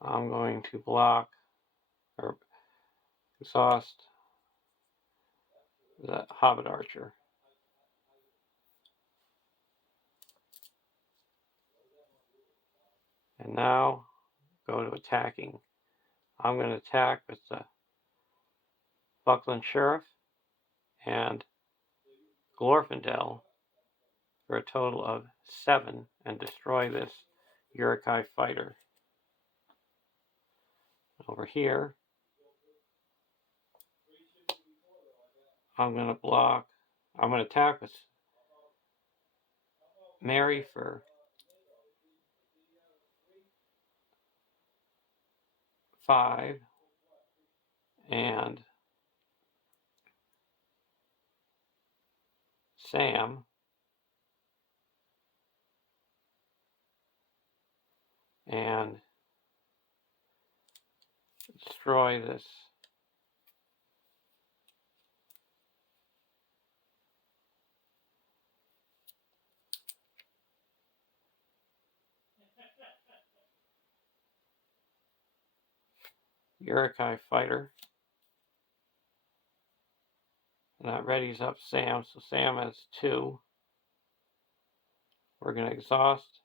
I'm going to block or exhaust the Hobbit Archer. And now go to attacking. I'm going to attack with the Buckland Sheriff and Glorfindel for a total of 7 and destroy this Uruk-hai fighter. Over here, I'm going to attack with Mary for 5 and Sam and destroy this Urukai fighter. And that readies up Sam, so Sam has 2. We're going to exhaust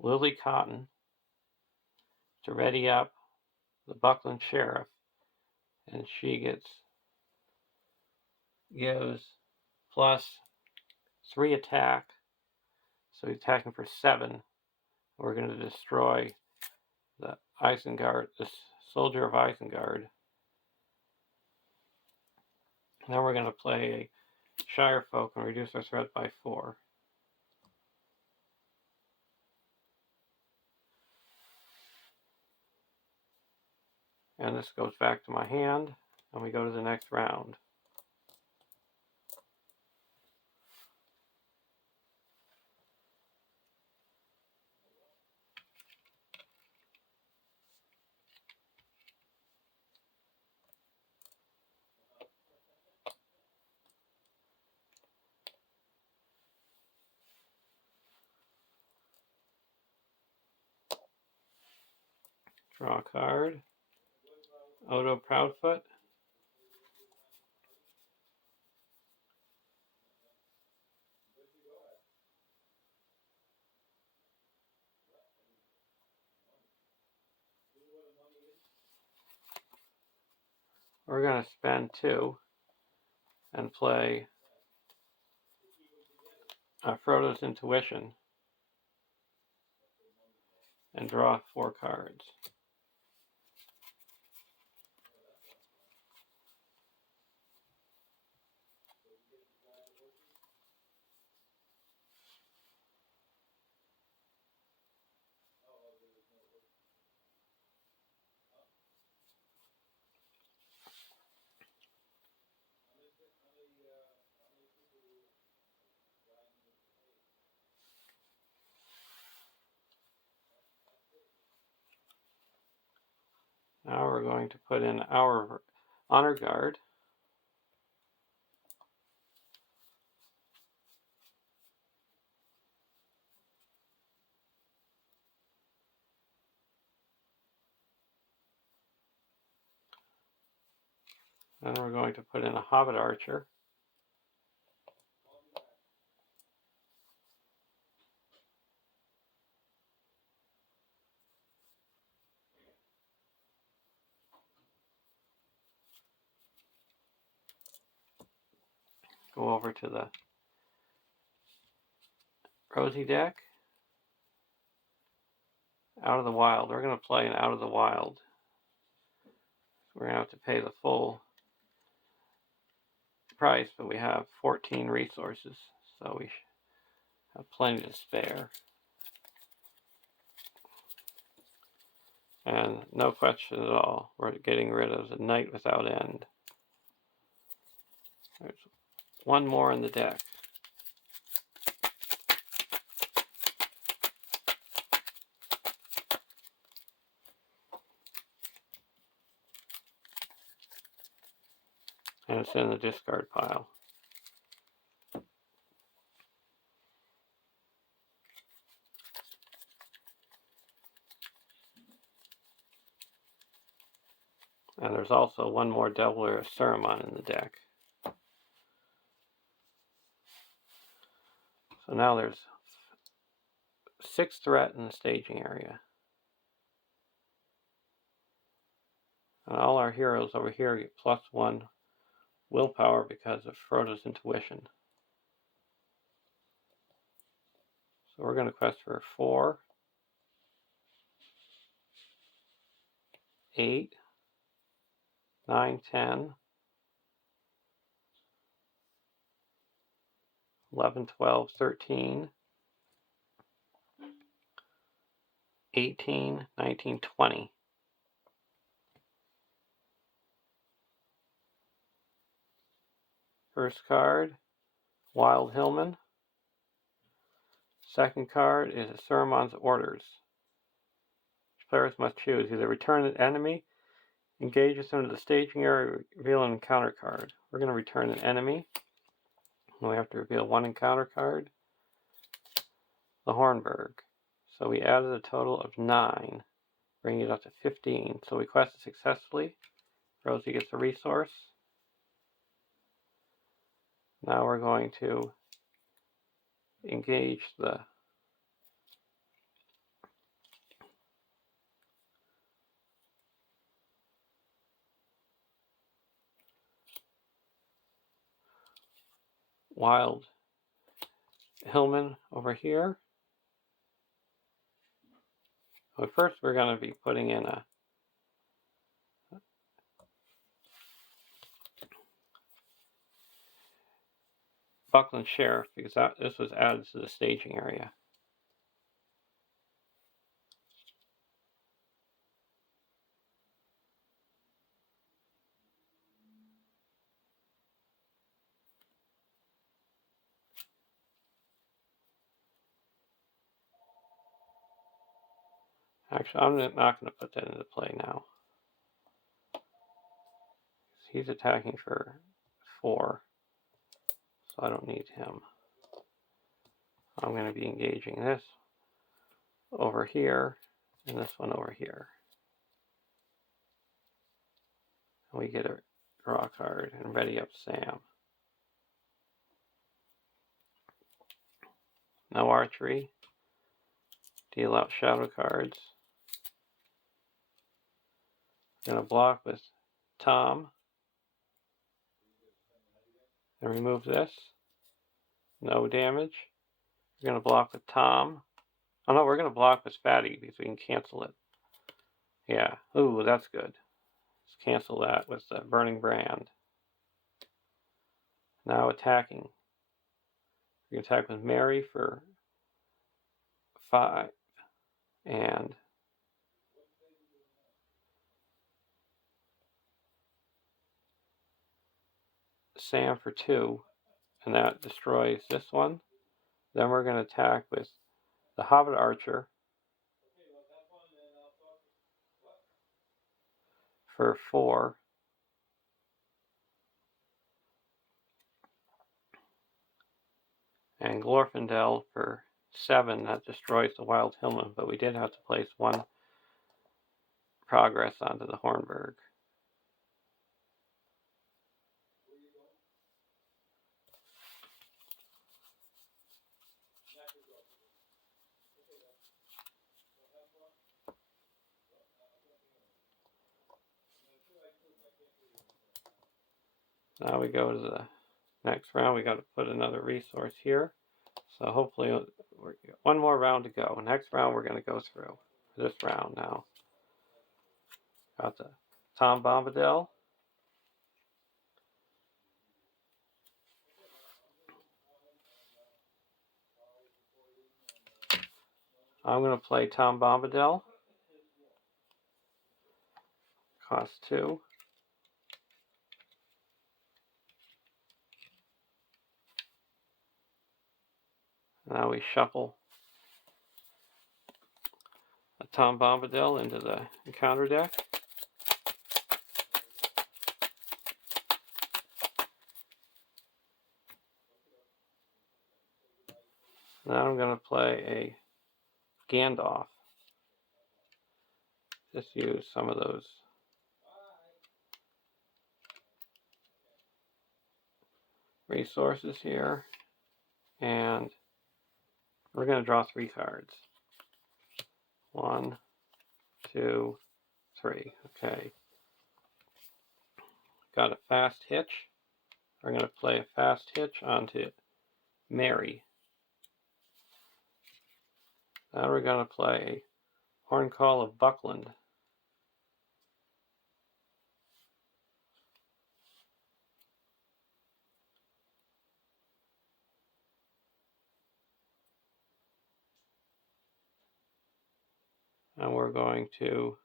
Lily Cotton to ready up the Buckland Sheriff, and she gives +3 attack, so he's attacking for 7. We're going to destroy the Isengard, this soldier of Isengard. And then we're going to play a Shire Folk and reduce our threat by 4. And this goes back to my hand, and we go to the next round. Draw a card. Odo Proudfoot. We're going to spend 2 and play Frodo's Intuition and draw 4 cards. Now we're going to put in our Honor Guard. Then we're going to put in a Hobbit Archer. Go over to the Rosie deck. Out of the Wild. We're going to play an Out of the Wild. We're going to have to pay the full price, but we have 14 resources, so we have plenty to spare. And no question at all, we're getting rid of the Night Without End. There's one more in the deck. And it's in the discard pile. And there's also one more Devil of Saruman in the deck. So now there's 6 threat in the staging area. And all our heroes over here get +1 willpower because of Frodo's Intuition. So we're going to quest for 4, 8, 9, 10, 11, 12, 13, 18, 19, 20. First card, Wild Hillman. Second card is Saruman's Orders. Players must choose either return an enemy Engage us into the staging area, reveal an encounter card. We're going to return an enemy. And we have to reveal one encounter card. The Hornburg. So we added a total of 9, bringing it up to 15. So we quested successfully. Rosie gets a resource. Now we're going to engage the wild Hillman over here. But first we're going to be putting in a Buckland Sheriff because this was added to the staging area. Actually, I'm not going to put that into play now. He's attacking for 4, so I don't need him. I'm going to be engaging this over here and this one over here. And we get a draw card and ready up Sam. No archery. Deal out shadow cards. I'm going to block with Tom. And remove this. No damage. We're going to block with Tom. Oh no, we're going to block with Fatty because we can cancel it. Yeah. Ooh, that's good. Let's cancel that with the Burning Brand. Now attacking. We can attack with Mary for 5. And Sam for 2. And that destroys this one. Then we're going to attack with the Hobbit Archer for 4. And Glorfindel for 7. That destroys the Wild Hillman, but we did have to place 1 progress onto the Hornburg. Now we go to the next round. We got to put another resource here. So hopefully, we're one more round to go. Next round, we're going to go through this round now. Got the Tom Bombadil. I'm going to play Tom Bombadil. Cost 2. Now we shuffle a Tom Bombadil into the encounter deck. Now I'm going to play a Gandalf. Just use some of those resources here. And we're going to draw 3 cards. 1, 2, 3. Okay. Got a fast hitch. We're going to play a fast hitch onto Mary. Now we're going to play Horn Call of Buckland. And we're going to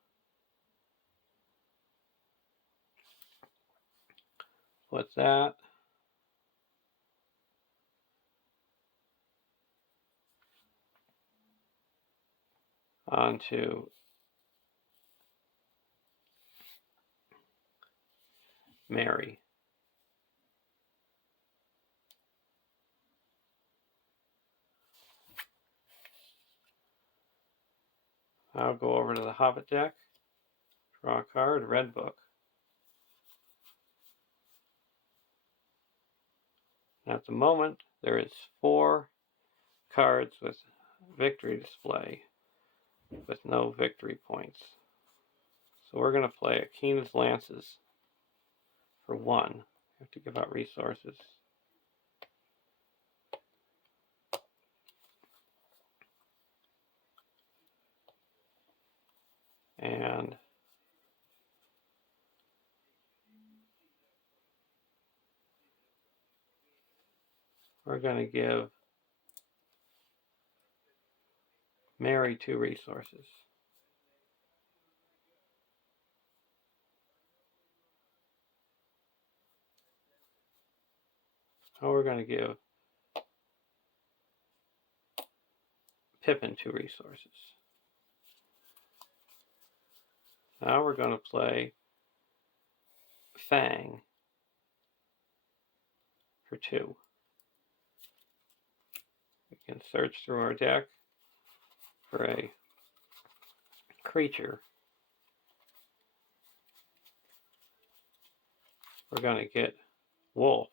put that onto Mary. I'll go over to the Hobbit deck, draw a card, Red Book. At the moment, there is 4 cards with victory display with no victory points. So we're going to play Akina's Lances for 1. We have to give out resources. And we're going to give Mary 2 resources. Now we're going to give Pippin 2 resources. Now we're going to play Fang for 2. We can search through our deck for a creature. We're going to get Wolf.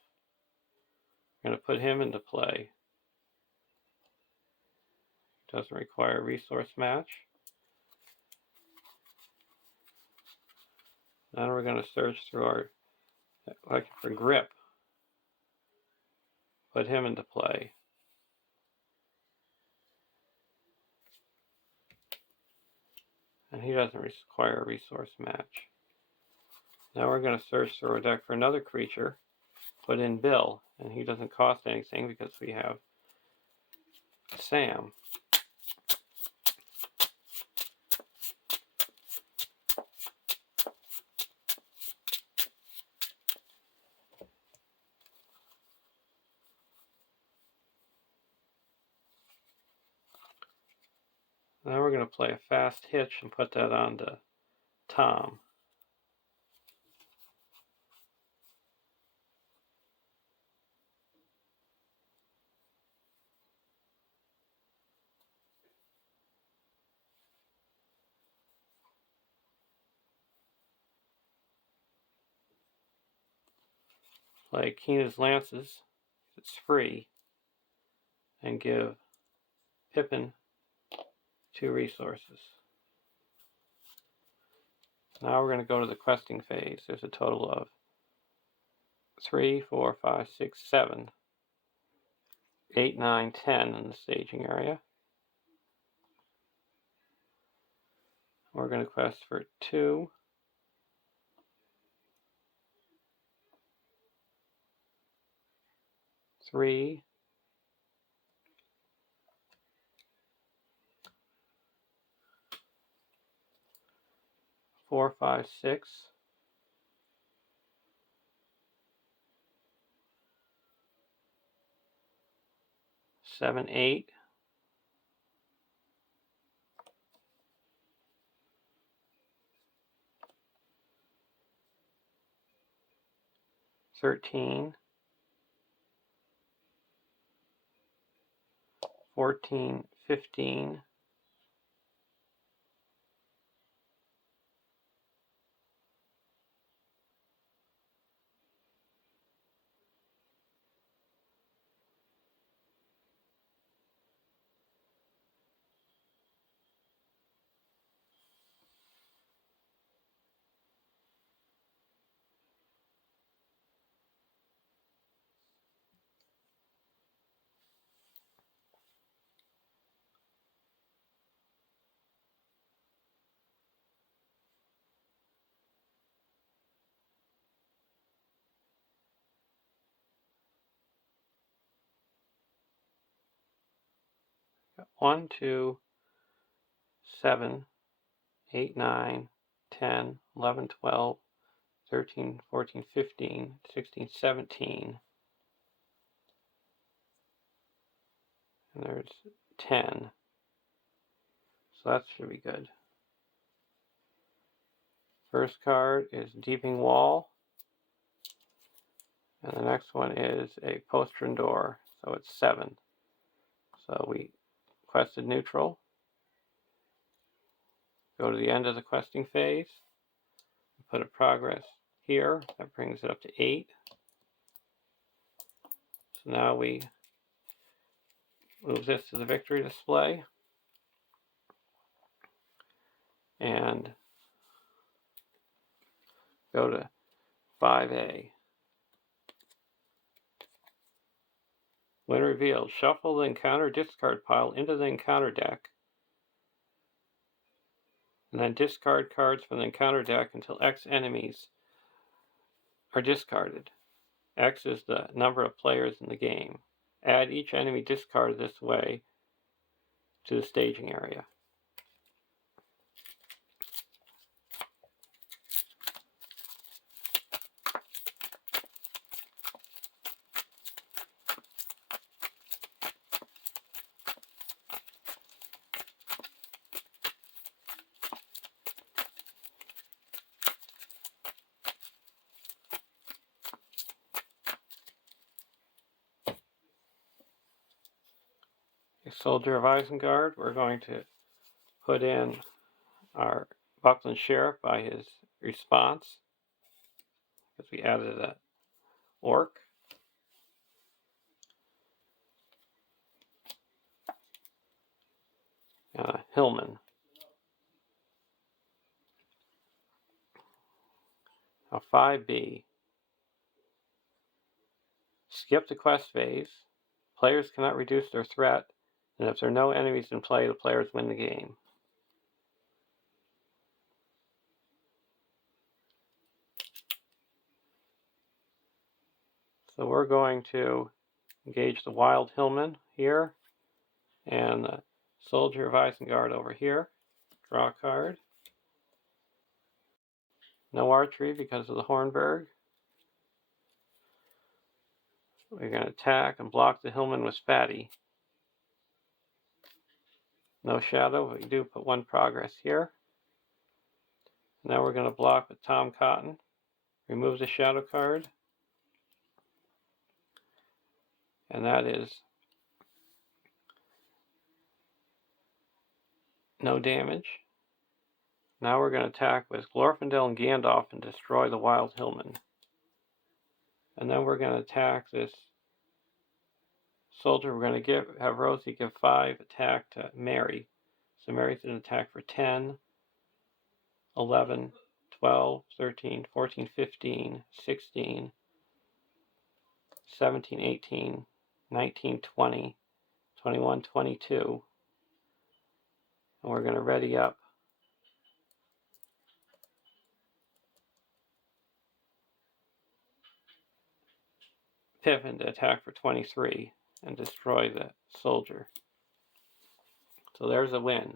We're going to put him into play. Doesn't require a resource match. Now we're going to search through our deck for Grip. Put him into play. And he doesn't require a resource match. Now we're going to search through our deck for another creature. Put in Bill, and he doesn't cost anything because we have Sam. Now we're going to play a fast hitch and put that on to Tom. Play Keena's Lances, it's free, and give Pippin 2 resources. Now we're going to go to the questing phase. There's a total of 3, 4, 5, 6, 7, 8, 9, 10 in the staging area. We're going to quest for 2, 3, 4, 5, 6, 7, 8, 13, 14, 15, 1, 2, 7, 8, 9, 10, 11, 12, 13, 14, 15, 16, 17. And there's 10. So that should be good. First card is Deeping Wall. And the next one is a postern door, so it's 7. So we quested neutral. Go to the end of the questing phase. Put a progress here. That brings it up to 8. So now we move this to the victory display. And go to 5A. When revealed, shuffle the encounter discard pile into the encounter deck, and then discard cards from the encounter deck until X enemies are discarded. X is the number of players in the game. Add each enemy discarded this way to the staging area. A Soldier of Isengard, we're going to put in our Buckland Sheriff by his response, because we added an orc. Hillman. Now 5B. Skip the quest phase. Players cannot reduce their threat, and if there are no enemies in play, the players win the game. So we're going to engage the Wild Hillman here, and the Soldier of Isengard over here. Draw a card. No archery because of the Hornberg. We're going to attack and block the Hillman with Fatty. No shadow, but we do put 1 progress here. Now we're going to block with Tom Cotton. Remove the shadow card. And that is no damage. Now we're going to attack with Glorfindel and Gandalf and destroy the Wild Hillman. And then we're going to attack this soldier. We're going to have Rosie give 5 attack to Mary. So Mary's going to attack for 10, 11, 12, 13, 14, 15, 16, 17, 18, 19, 20, 21, 22. And we're going to ready up Pippin to attack for 23 and destroy the soldier. So there's a win.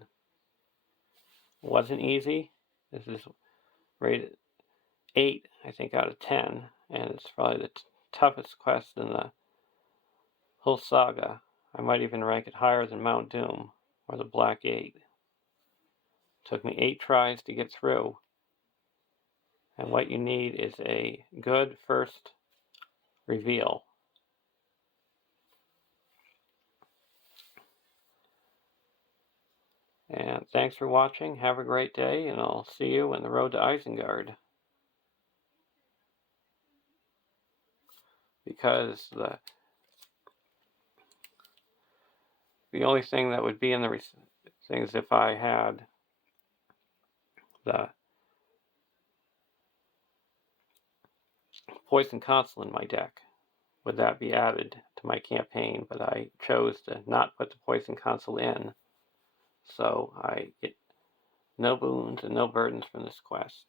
It wasn't easy. This is rated 8, I think, out of 10, and it's probably the toughest quest in the whole saga. I might even rank it higher than Mount Doom or the Black 8. It took me 8 tries to get through, and what you need is a good first reveal. And thanks for watching. Have a great day, and I'll see you in the road to Isengard. Because the only thing that would be in the things if I had the Poison Consul in my deck, would that be added to my campaign? But I chose to not put the Poison Consul in, so I get no boons and no burdens from this quest.